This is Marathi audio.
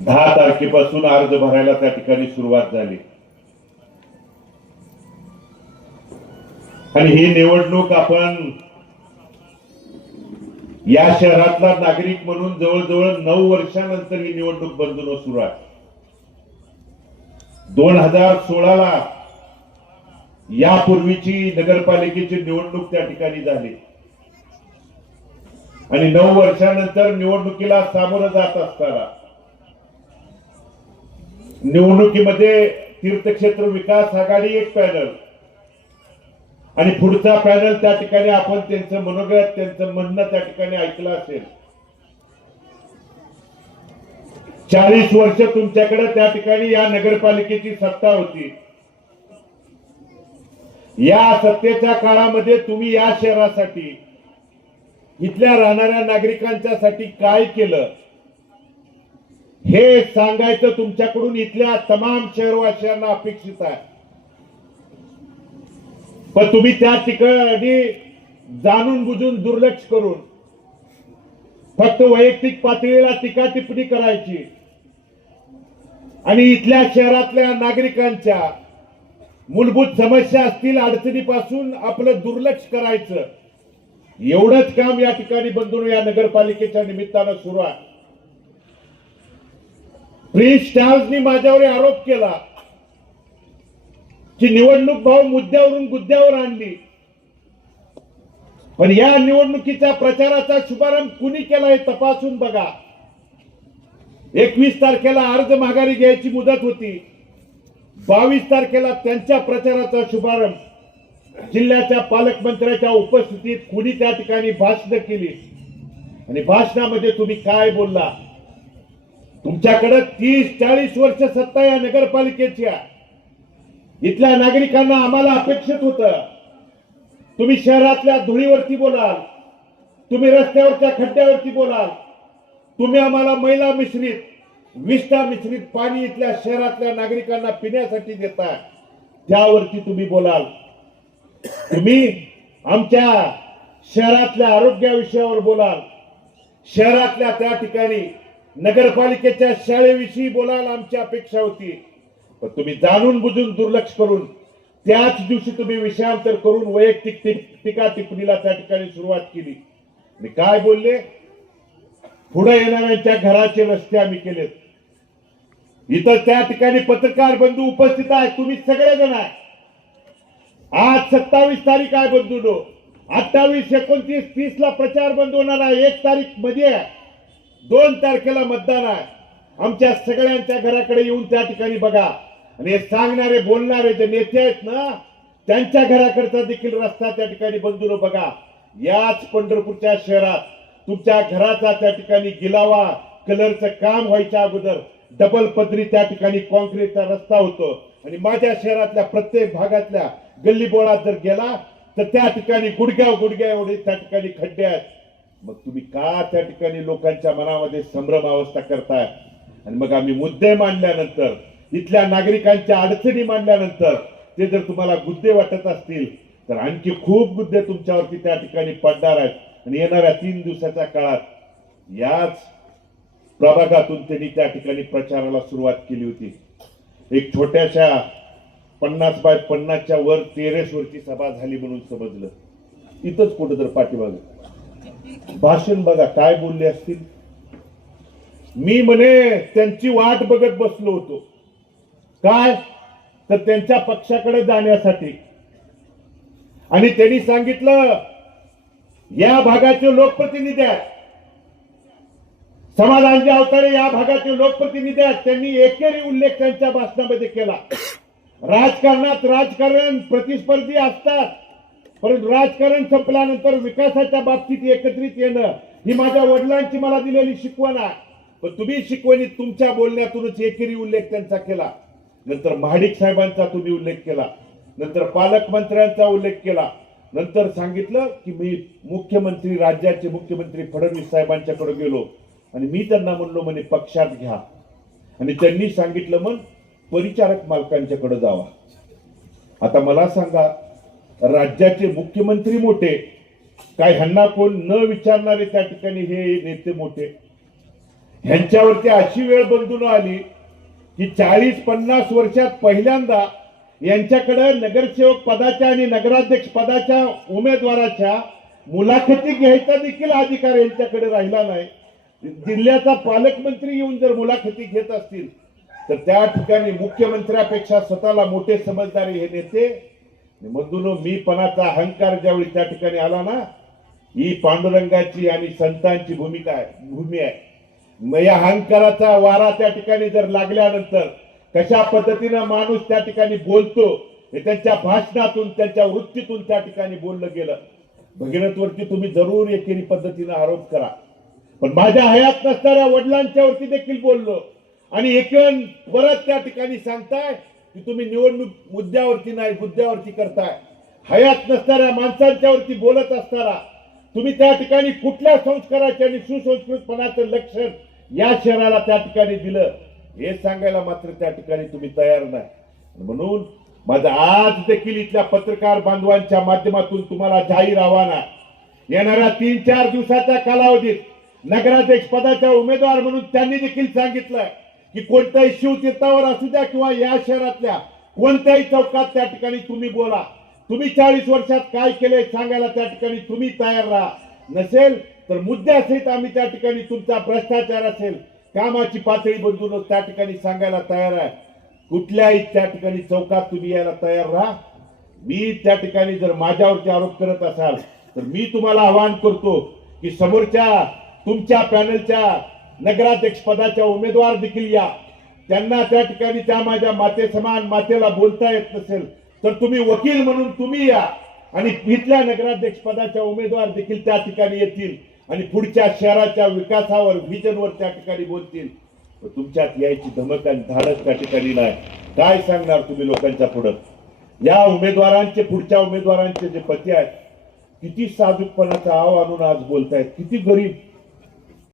दहा तारखेपासून अर्ज भरायला त्या ठिकाणी सुरुवात झाली. आणि ही निवडणूक आपण या शहरातला नागरिक म्हणून जवळजवळ नऊ वर्षानंतर ही निवडणूक बंधून सुरू आहे. दोन हजार सोळाला यापूर्वीची नगरपालिकेची निवडणूक त्या ठिकाणी झाली. आणि नऊ वर्षानंतर निवडणुकीला सामोरं जात असताना निवडणुकीमध्ये तीर्थक्षेत्र विकास आघाडी एक पॅनल. आणि पुढचा पॅनल त्या ठिकाणी आपण त्यांचं मनोगत त्यांचं म्हणणं त्या ठिकाणी ऐकलं असेल. चाळीस वर्ष तुमच्याकडे त्या ठिकाणी या नगरपालिकेची सत्ता होती. या सत्तेच्या काळामध्ये तुम्ही या शहरासाठी इथल्या राहणाऱ्या नागरिकांच्यासाठी काय केलं? हे सांगायचं तुमच्याकडून इथल्या तमाम शहरवासियांना अपेक्षित आहे. पण तुम्ही त्या ठिकाणी जाणून बुजून दुर्लक्ष करून फक्त वैयक्तिक पातळीला टीका टिप्पणी करायची आणि इथल्या शहरातल्या नागरिकांच्या मूलभूत समस्या असतील अडचणीपासून आपलं दुर्लक्ष करायचं. एवढंच काम या ठिकाणी बंधून या नगरपालिकेच्या निमित्तानं सुरू आहे. प्रिन्स चार्ल्सनी माझ्यावर आरोप केला की निवडणूक भाव मुद्द्यावरून गुद्द्यावर आणली. पण या निवडणुकीच्या प्रचाराचा शुभारंभ कुणी केला हे तपासून बघा. एकवीस तारखेला अर्ज माघारी घ्यायची मुदत होती. बावीस तारखेला त्यांच्या प्रचाराचा शुभारंभ. जिल्ह्याच्या पालकमंत्र्याच्या उपस्थितीत कुणी त्या ठिकाणी भाषण केली? आणि भाषणामध्ये तुम्ही काय बोलला? तुमच्याकडे तीस चाळीस वर्ष सत्ता या नगरपालिकेच्या इथल्या नागरिकांना आम्हाला अपेक्षित होतं. तुम्ही शहरातल्या धुळीवरती बोलाल. तुम्ही रस्त्यावरच्या खड्ड्यावरती बोलाल. तुम्ही आम्हाला मैला मिश्रित विष्ठा मिश्रित पाणी इथल्या शहरातल्या नागरिकांना पिण्यासाठी देताय. त्यावरती तुम्ही बोलाल. तुम्ही आमच्या शहरातल्या आरोग्या विषयावर बोलाल. शहरातल्या त्या ठिकाणी नगरपालिकेच्या शाळेविषयी बोलायला आमची अपेक्षा होती. पण तुम्ही जाणून बुजून दुर्लक्ष करून त्याच दिवशी तुम्ही विषयांतर करून वैयक्तिक टीका टिप्पणीला त्या ठिकाणी सुरुवात केली. मी काय बोलले? पुढे येणाऱ्यांच्या घराचे रस्ते आम्ही केलेत. इथं त्या ठिकाणी पत्रकार बंधू उपस्थित आहे तुम्ही सगळेजण आहे. आज सत्तावीस तारीख आहे बंधूनो. अठ्ठावीस एकोणतीस तीस ला प्रचार बंद होणार आहे. एक तारीखमध्ये आहे. दोन तारखेला मतदान आहे. आमच्या सगळ्यांच्या घराकडे येऊन त्या ठिकाणी बघा. आणि हे सांगणारे बोलणारे जे नेते आहेत ना त्यांच्या घराकडचा देखील रस्ता त्या ठिकाणी बंधून बघा. याच पंढरपूरच्या शहरात तुमच्या घराचा त्या ठिकाणी गिलावा कलरचं काम व्हायच्या अगोदर डबल पदरी त्या ठिकाणी कॉन्क्रीटचा रस्ता होतो. आणि माझ्या शहरातल्या प्रत्येक भागातल्या गल्लीबोळात जर गेला तर त्या ठिकाणी गुडघ्या गुडघ्या एवढे त्या ठिकाणी खड्डे आहेत. मग तुम्ही का त्या ठिकाणी लोकांच्या मनामध्ये संभ्रम अवस्था करताय? आणि मग आम्ही मुद्दे मांडल्यानंतर इथल्या नागरिकांच्या अडचणी मांडल्यानंतर ते जर तुम्हाला गुद्दे वाटत असतील तर आणखी खूप गुद्दे तुमच्यावरती त्या ठिकाणी पडणार आहेत. आणि येणाऱ्या तीन दिवसाच्या काळात याच प्रभागातून त्यांनी त्या ठिकाणी प्रचाराला सुरुवात केली होती. एक छोट्याशा पन्नास बाय पन्नासच्या वर टेरेसवरची सभा झाली म्हणून समजलं. इथंच कुठं तर पाठीमागं. भाषण बघा काय बोलले असतील? मी म्हणे त्यांची वाट बघत बसलो होतो. काय? तर त्यांच्या पक्षाकडे जाण्यासाठी. आणि त्यांनी सांगितलं या भागाचे लोकप्रतिनिधी आहेत. समाधानचे अवतारे या भागाचे लोकप्रतिनिधी आहेत. त्यांनी एकेरी उल्लेख त्यांच्या भाषणामध्ये केला. राजकारणात राजकारण प्रतिस्पर्धी असतात. परंतु राजकारण संपल्यानंतर विकासाच्या बाबतीत एकत्रित येणं ही माझ्या वडिलांची मला दिलेली शिकवण आहे. पण तुम्ही शिकवणी तुमच्या बोलण्यातूनच एकेरी उल्लेख त्यांचा केला. नंतर महाडिक साहेबांचा तुम्ही उल्लेख केला. नंतर पालकमंत्र्यांचा उल्लेख केला. नंतर सांगितलं की मी मुख्यमंत्री राज्याचे मुख्यमंत्री फडणवीस साहेबांच्याकडे गेलो. आणि मी त्यांना म्हणलो म्हणे पक्षात घ्या. आणि त्यांनी सांगितलं मग परिचारक मालकांच्याकडे जावा. आता मला सांगा राज्याचे मुख्यमंत्री मोठे. काय ह्यांना कोण न विचारणारे त्या ठिकाणी हे नेते मोठे. ह्यांच्यावरती अशी वेळ बंधून आली की चाळीस पन्नास वर्षात पहिल्यांदा यांच्याकडे नगरसेवक पदाच्या आणि नगराध्यक्ष पदाच्या उमेदवाराच्या मुलाखती घ्यायचा देखील अधिकार यांच्याकडे राहिला नाही. जिल्ह्याचा पालकमंत्री येऊन जर मुलाखती घेत असतील तर त्या ठिकाणी मुख्यमंत्र्यापेक्षा स्वतःला मोठे समजदारी हे नेते म्हणून मी पणाचा अहंकार ज्यावेळी त्या ठिकाणी आला ना ही पांडुरंगाची आणि संतांची भूमिका आहे भूमी आहे. मग या अहंकाराचा वारा त्या ठिकाणी जर लागल्यानंतर कशा पद्धतीनं माणूस त्या ठिकाणी बोलतो हे त्यांच्या भाषणातून त्यांच्या वृत्तीतून त्या ठिकाणी बोललं गेलं. भगीरथवरती तुम्ही जरूर एकेरी पद्धतीनं आरोप करा. पण माझ्या हयात नसणाऱ्या वडिलांच्या वरती देखील बोललो. आणि एक परत त्या ठिकाणी सांगताय की तुम्ही निवडणूक मुद्द्यावरती नाही मुद्द्यावरती करताय. हयात नसणाऱ्या माणसांच्यावरती बोलत असताना तुम्ही त्या ठिकाणी कुठल्या संस्काराचे आणि सुसंस्कृतपणाचं लक्षण या शहराला त्या ठिकाणी दिलं? हे सांगायला मात्र त्या ठिकाणी तुम्ही तयार नाही. म्हणून माझं आज देखील इथल्या पत्रकार बांधवांच्या माध्यमातून तुम्हाला जाहीर आव्हान आहे. येणाऱ्या तीन चार दिवसाच्या कालावधीत नगराध्यक्ष पदाच्या उमेदवार म्हणून त्यांनी देखील सांगितलंय. की कोणत्याही शिवतीर्थावर असू द्या किंवा या शहरातल्या कोणत्याही चौकात त्या ठिकाणी तुम्ही बोला. तुम्ही चाळीस वर्षात काय केले सांगायला त्या ठिकाणी तुम्ही तयार राहा. नसेल तर मुद्द्यासहित आम्ही त्या ठिकाणी तुमचा भ्रष्टाचार असेल कामाची पातळी बदलून त्या ठिकाणी सांगायला तयार आहे. कुठल्याही त्या ठिकाणी चौकात तुम्ही यायला तयार राहा. मी त्या ठिकाणी जर माझ्यावरती आरोप करत असाल तर मी तुम्हाला आवाहन करतो की समोरच्या तुमच्या पॅनलच्या नगराध्यक्ष पदाच्या उमेदवार देखील या. त्यांना त्या ठिकाणी त्या माझ्या माते समान मातेला बोलता येत नसेल तर तुम्ही वकील म्हणून तुम्ही या. आणि इथल्या नगराध्यक्ष पदाच्या उमेदवार देखील त्या ठिकाणी येतील आणि पुढच्या शहराच्या विकासावर व्हिजनवर त्या ठिकाणी बोलतील. तुमच्यात यायची धमक आणि धाडस त्या ठिकाणी नाही. काय सांगणार तुम्ही लोकांच्या पुढं? या उमेदवारांचे पुढच्या उमेदवारांचे जे पती आहेत किती साजूकपणाचा आव आणून आज बोलतायत किती गरीब